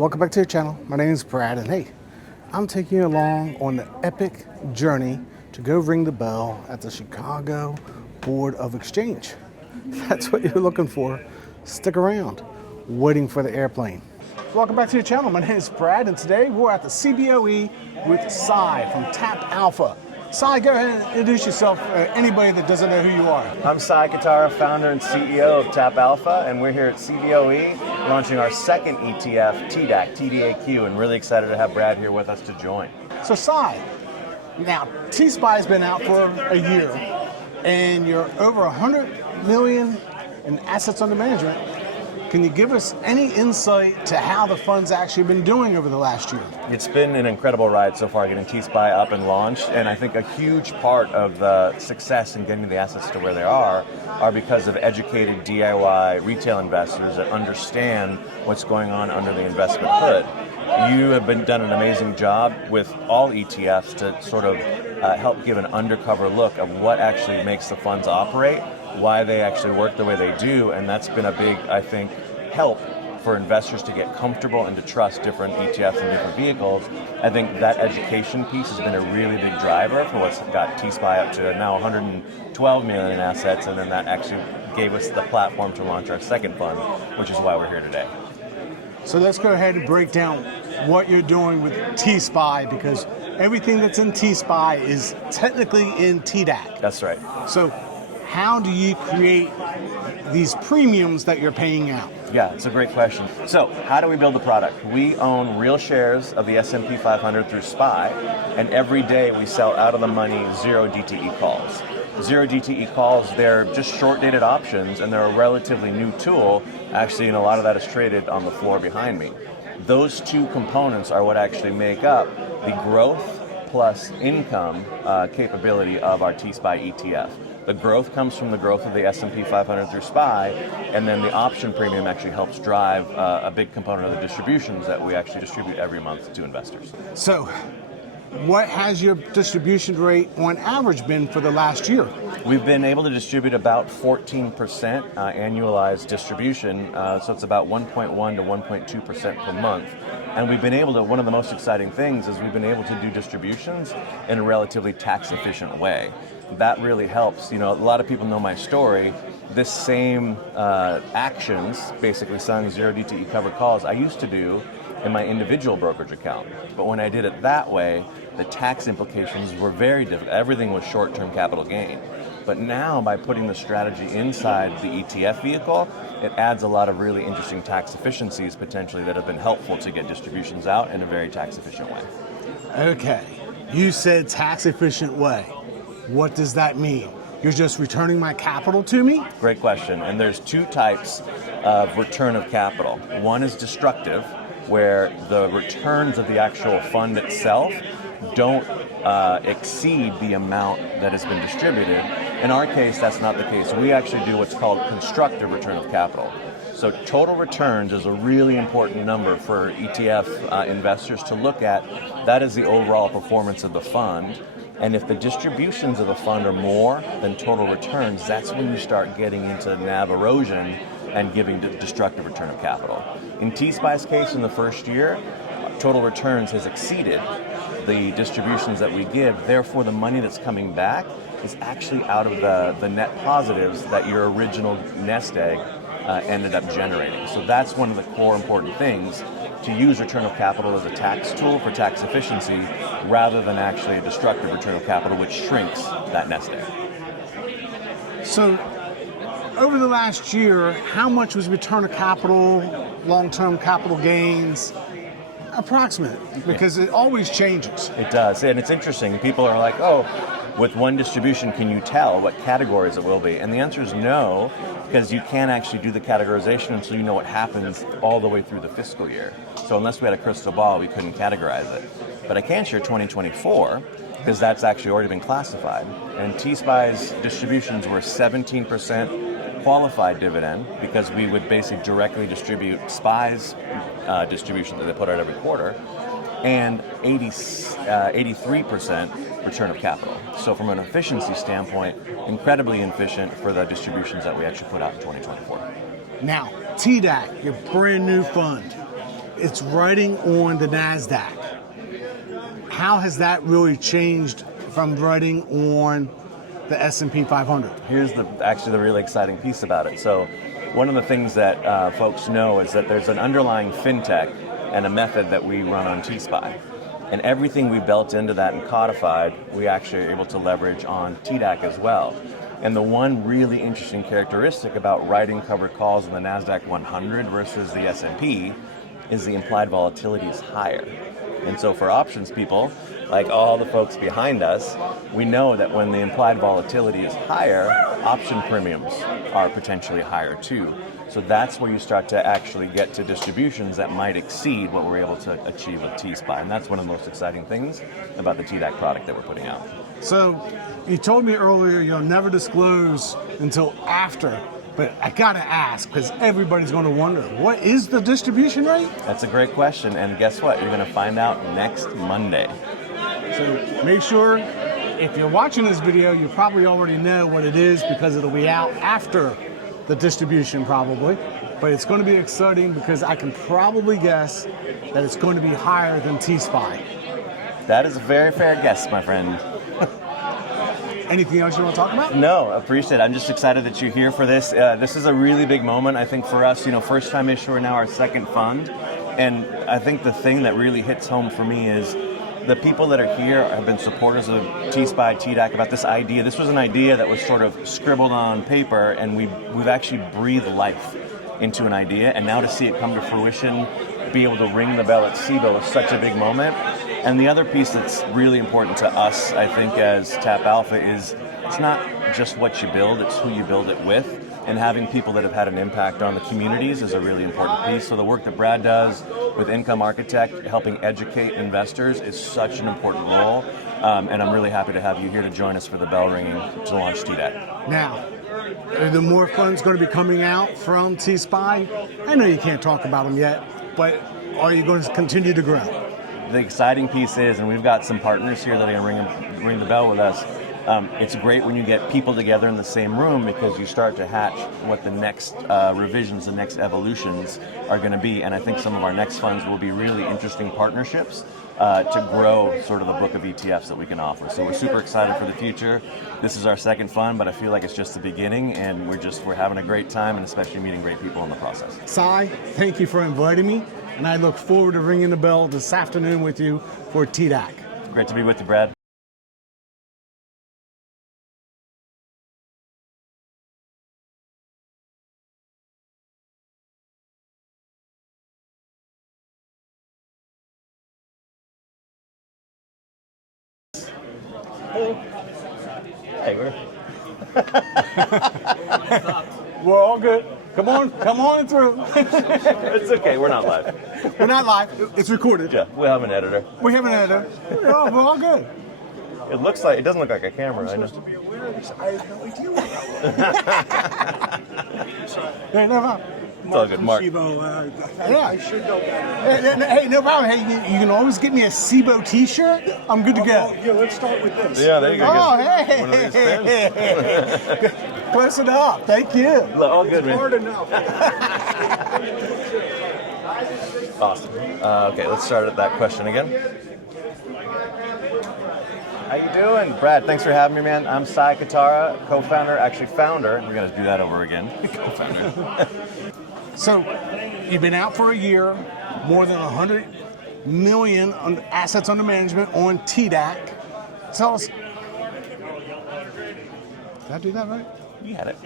Welcome back to the channel. My name is Brad, and hey, I'm taking you along on the epic journey to go ring the bell at the Chicago Board of Exchange. That's what you're looking for. Stick around, waiting for the airplane. Welcome back to the channel. My name is Brad, and today we're at the CBOE with Cy from Tap Alpha. Cy, go ahead and introduce yourself. Anybody that doesn't know who you are. I'm Cy Katara, founder and CEO of Tap Alpha, and we're here at CBOE launching our second ETF, T-Daq, TDAQ, and really excited to have Brad here with us to join. So Cy, now T-Spy's been out for a year, and you're over 100 million in assets under management. Can you give us any insight to how the fund's actually been doing over the last year? It's been an incredible ride so far getting T-Spy up and launched, and I think a huge part of the success in getting the assets to where they are because of educated DIY retail investors that understand what's going on under the investment hood. You have done an amazing job with all ETFs to sort of help give an undercover look of what actually makes the funds operate, why they actually work the way they do, and that's been a big, I think, help for investors to get comfortable and to trust different ETFs and different vehicles. I think that education piece has been a really big driver for what's got T-Spy up to now 112 million in assets, and then that actually gave us the platform to launch our second fund, which is why we're here today. So let's go ahead and break down what you're doing with T-Spy, because everything that's in T-Spy is technically in T-Daq. That's right. So how do you create these premiums that you're paying out? Yeah, it's a great question. So how do we build the product? We own real shares of the S&P 500 through SPY, and every day we sell out of the money 0 DTE calls. 0 DTE calls, they're just short-dated options, and they're a relatively new tool, actually, and a lot of that is traded on the floor behind me. Those two components are what actually make up the growth plus income capability of our T-Spy ETF. The growth comes from the growth of the S&P 500 through SPY, and then the option premium actually helps drive a big component of the distributions that we actually distribute every month to investors. So what has your distribution rate on average been for the last year? We've been able to distribute about 14% annualized distribution, so it's about 1.1 to 1.2% per month. And we've been able to, one of the most exciting things is we've been able to do distributions in a relatively tax efficient way. That really helps. You know, a lot of people know my story. This same actions, basically selling 0 DTE covered calls, I used to do in my individual brokerage account. But when I did it that way, the tax implications were very difficult. Everything was short-term capital gain. But now, by putting the strategy inside the ETF vehicle, it adds a lot of really interesting tax efficiencies potentially that have been helpful to get distributions out in a very tax efficient way. Okay, you said tax efficient way. What does that mean? You're just returning my capital to me? Great question. And there's two types of return of capital. One is destructive, where the returns of the actual fund itself don't exceed the amount that has been distributed. In our case, that's not the case. We actually do what's called constructive return of capital. So total returns is a really important number for ETF investors to look at. That is the overall performance of the fund. And if the distributions of the fund are more than total returns, that's when you start getting into NAV erosion and giving destructive return of capital. In T-Spy's case, in the first year, total returns has exceeded the distributions that we give. Therefore, the money that's coming back is actually out of the net positives that your original nest egg ended up generating. So that's one of the core important things, to use return of capital as a tax tool for tax efficiency rather than actually a destructive return of capital, which shrinks that nest egg. So over the last year, how much was return of capital, long-term capital gains, approximate? Because it always changes. It does, and it's interesting. People are like, oh, with one distribution, can you tell what categories it will be? And the answer is no, because you can't actually do the categorization until you know what happens all the way through the fiscal year. So unless we had a crystal ball, we couldn't categorize it. But I can share 2024, because that's actually already been classified. And T-Spy's distributions were 17% qualified dividend, because we would basically directly distribute SPY's distribution that they put out every quarter, and 83% return of capital. So from an efficiency standpoint, incredibly efficient for the distributions that we actually put out in 2024. Now, T-Daq, your brand new fund. it's writing on the NASDAQ. How has that really changed from writing on the S&P 500? Here's actually the really exciting piece about it. So one of the things that folks know is that there's an underlying fintech and a method that we run on T-Spy. And everything we built into that and codified, we actually are able to leverage on T-Daq as well. And the one really interesting characteristic about writing covered calls in the NASDAQ 100 versus the S&P is the implied volatility is higher. And so for options people, like all the folks behind us, we know that when the implied volatility is higher, option premiums are potentially higher too. So that's where you start to actually get to distributions that might exceed what we're able to achieve with T-Spy. And that's one of the most exciting things about the T-Daq product that we're putting out. So you told me earlier you'll never disclose until after, but I gotta ask, because everybody's gonna wonder, what is the distribution rate? That's a great question, and guess what? You're gonna find out next Monday. So make sure, if you're watching this video, you probably already know what it is because it'll be out after the distribution probably, but it's going to be exciting because I can probably guess that it's going to be higher than T-Spy. That is a very fair guess, my friend. Anything else you want to talk about? No, appreciate it. I'm just excited that you're here for this. This is a really big moment, I think, for us. First time issuer, now our second fund. And I think the thing that really hits home for me is the people that are here have been supporters of T-Spy, T-Daq about this idea. This was an idea that was sort of scribbled on paper, and we've actually breathed life into an idea. And now to see it come to fruition, be able to ring the bell at CBOE is such a big moment. And the other piece that's really important to us, I think, as Tap Alpha is it's not just what you build, it's who you build it with. And having people that have had an impact on the communities is a really important piece. So the work that Brad does with Income Architect, helping educate investors, is such an important role. And I'm really happy to have you here to join us for the bell ringing to launch T-Daq. Now, are there more funds going to be coming out from T-Spy? I know you can't talk about them yet, but are you going to continue to grow? The exciting piece is, and we've got some partners here that are going to ring the bell with us, it's great when you get people together in the same room because you start to hatch what the next revisions, the next evolutions are going to be. And I think some of our next funds will be really interesting partnerships to grow sort of the book of ETFs that we can offer. So we're super excited for the future. This is our second fund, but I feel like it's just the beginning, and we're having a great time, and especially meeting great people in the process. Sai, thank you for inviting me, and I look forward to ringing the bell this afternoon with you for T-Daq. Great to be with you, Brad. Hey, We're all good. Come on through. It's okay, we're not live. We're not live. It's recorded. Yeah, we have an editor. We have an editor. We're all good. It doesn't look like a camera, I know. To be aware of this, I have no idea what that was. Hey, no problem. It's all good, Mark. I should know better. Hey, no problem. Hey, you can always get me a CBOE t-shirt. I'm good to go. Yeah, let's start with this. Yeah, there you go. Oh, hey. One of these pins. Close enough. Thank you. All good, man. Hard enough. Awesome. Okay, let's start at that question again. How you doing? Brad, thanks for having me, man. I'm Sai Katara, co-founder, actually founder. We're going to do that over again. Co-founder. So, you've been out for a year, more than 100 million assets under management on T-Daq. Tell us. Did I do that right? You had it.